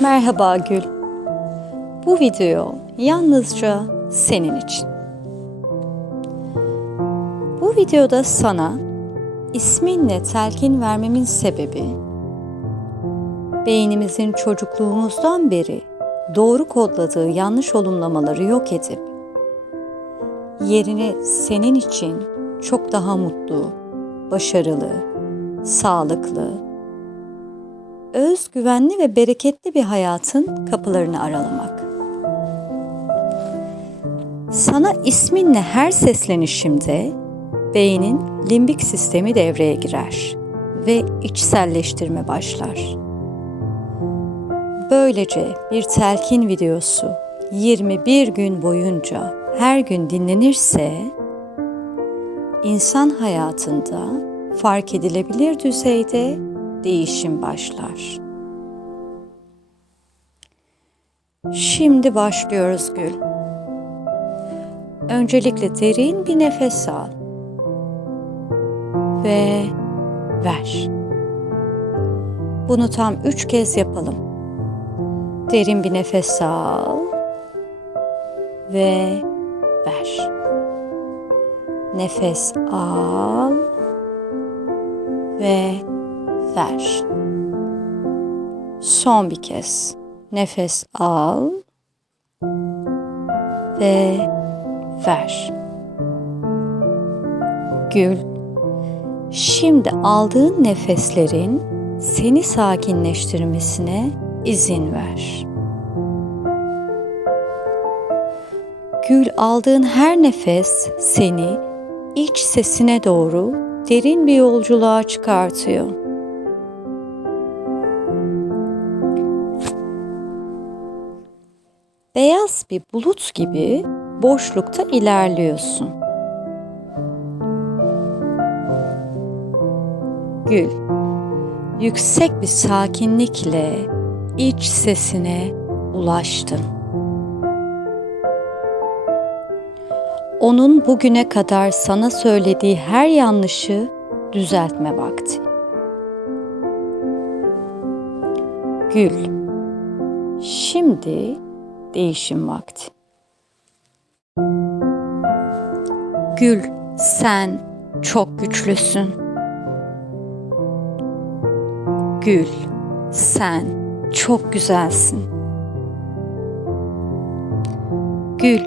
Merhaba Gül. Bu video yalnızca senin için. Bu videoda sana isminle telkin vermemin sebebi beynimizin çocukluğumuzdan beri doğru kodladığı yanlış olumlamaları yok edip yerini senin için çok daha mutlu, başarılı, sağlıklı, özgüvenli ve bereketli bir hayatın kapılarını aralamak. Sana isminle her seslenişimde beynin limbik sistemi devreye girer ve içselleştirme başlar. Böylece bir telkin videosu 21 gün boyunca her gün dinlenirse insan hayatında fark edilebilir düzeyde değişim başlar. Şimdi başlıyoruz Gül. Öncelikle derin bir nefes al ve ver. Bunu tam üç kez yapalım. Derin bir nefes al ve ver. Nefes al ve ver. Son bir kez nefes al ve ver. Gül. Şimdi aldığın nefeslerin seni sakinleştirmesine izin ver. Gül aldığın her nefes seni iç sesine doğru derin bir yolculuğa çıkartıyor. Beyaz bir bulut gibi boşlukta ilerliyorsun. Gül, yüksek bir sakinlikle iç sesine ulaştın. Onun bugüne kadar sana söylediği her yanlışı düzeltme vakti. Gül, şimdi değişim vakti. Gül, sen çok güçlüsün. Gül, sen çok güzelsin. Gül,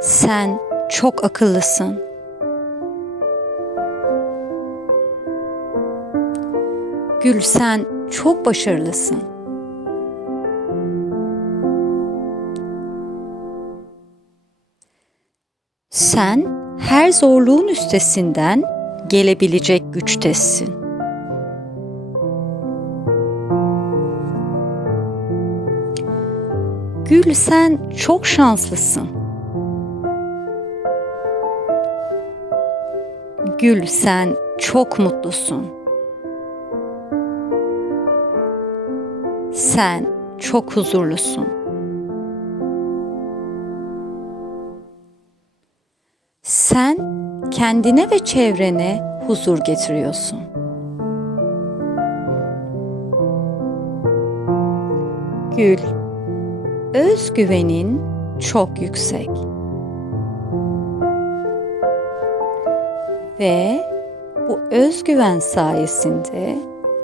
sen çok akıllısın. Gül, sen çok başarılısın. Sen her zorluğun üstesinden gelebilecek güçtesin. Gül sen çok şanslısın. Gül sen çok mutlusun. Sen çok huzurlusun. Sen kendine ve çevrene huzur getiriyorsun. Gül, özgüvenin çok yüksek. Ve bu özgüven sayesinde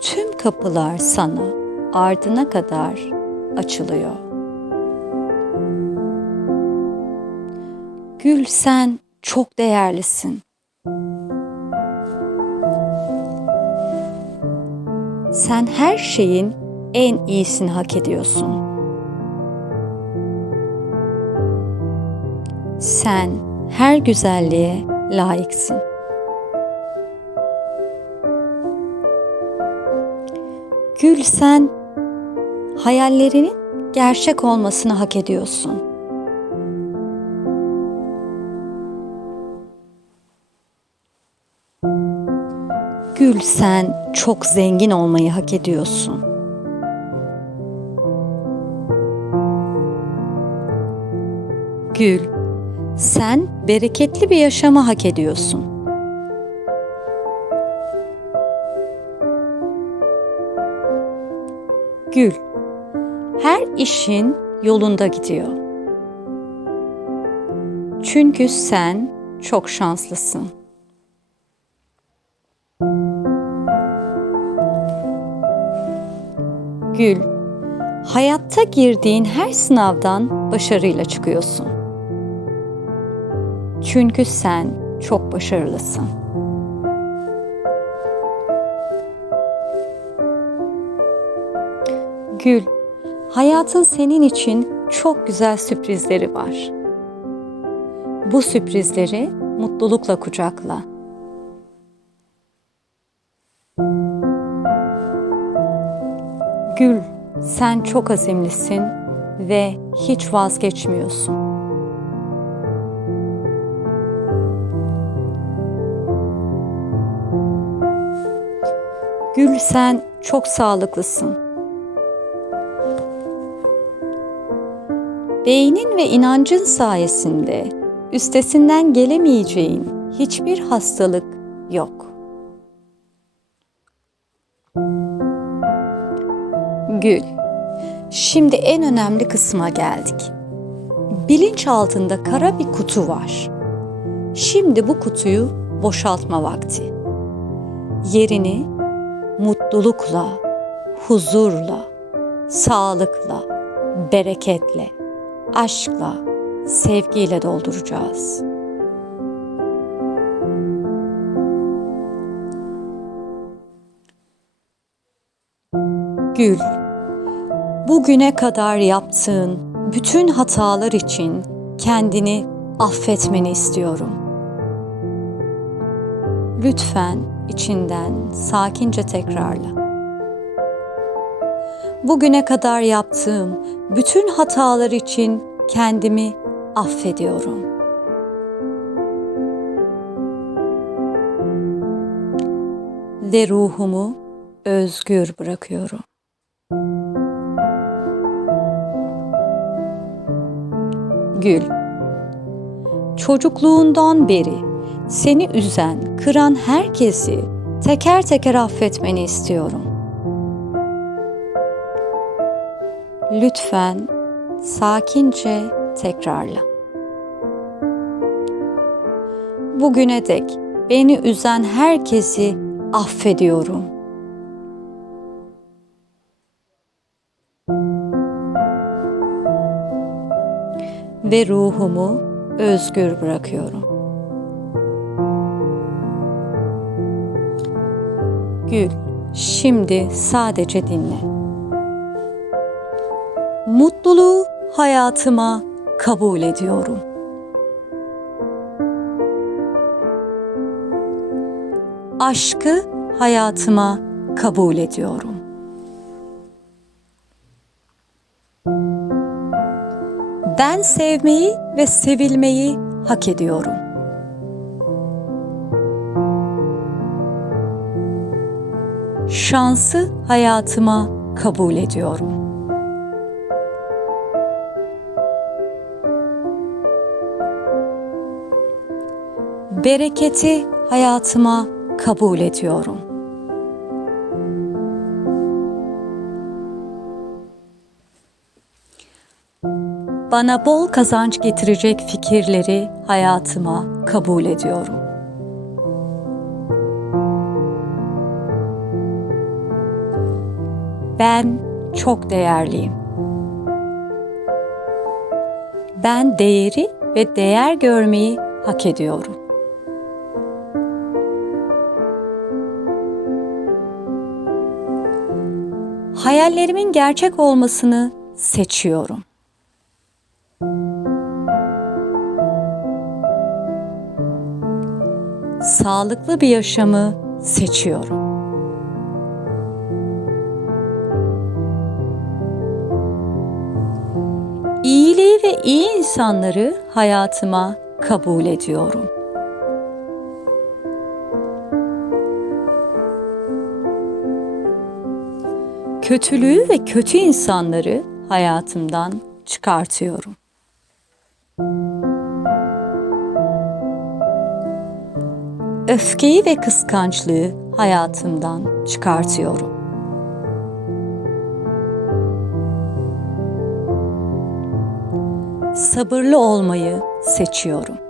tüm kapılar sana ardına kadar açılıyor. Gül sen çok değerlisin. Sen her şeyin en iyisini hak ediyorsun. Sen her güzelliğe layıksın. Gül sen hayallerinin gerçek olmasını hak ediyorsun. Gül sen çok zengin olmayı hak ediyorsun. Gül sen bereketli bir yaşamı hak ediyorsun. Gül Her işin yolunda gidiyor. Çünkü sen çok şanslısın. Gül, hayatta girdiğin her sınavdan başarıyla çıkıyorsun. Çünkü sen çok başarılısın. Gül, hayatın senin için çok güzel sürprizleri var. Bu sürprizleri mutlulukla kucakla. Gül, sen çok azimlisin ve hiç vazgeçmiyorsun. Gül sen çok sağlıklısın. Beynin ve inancın sayesinde üstesinden gelemeyeceğin hiçbir hastalık yok. Gül. Şimdi en önemli kısma geldik. Bilinç altında kara bir kutu var. Şimdi bu kutuyu boşaltma vakti. Yerini mutlulukla, huzurla, sağlıkla, bereketle, aşkla, sevgiyle dolduracağız. Gül, bugüne kadar yaptığın bütün hatalar için kendini affetmeni istiyorum. Lütfen içinden sakince tekrarla. Bugüne kadar yaptığım bütün hatalar için kendimi affediyorum. Ve ruhumu özgür bırakıyorum. Gül Çocukluğundan beri seni üzen, kıran herkesi teker teker affetmeni istiyorum. Lütfen sakince tekrarla. Bugüne dek beni üzen herkesi affediyorum. Ve ruhumu özgür bırakıyorum. Gül, şimdi sadece dinle. Mutluluğu hayatıma kabul ediyorum. Aşkı hayatıma kabul ediyorum. Ben sevmeyi ve sevilmeyi hak ediyorum. Şansı hayatıma kabul ediyorum. Bereketi hayatıma kabul ediyorum. Bana bol kazanç getirecek fikirleri hayatıma kabul ediyorum. Ben çok değerliyim. Ben değeri ve değer görmeyi hak ediyorum. Hayallerimin gerçek olmasını seçiyorum. Sağlıklı bir yaşamı seçiyorum. İyiliği ve iyi insanları hayatıma kabul ediyorum. Kötülüğü ve kötü insanları hayatımdan çıkartıyorum. öfkeyi ve kıskançlığı hayatımdan çıkartıyorum. Sabırlı olmayı seçiyorum.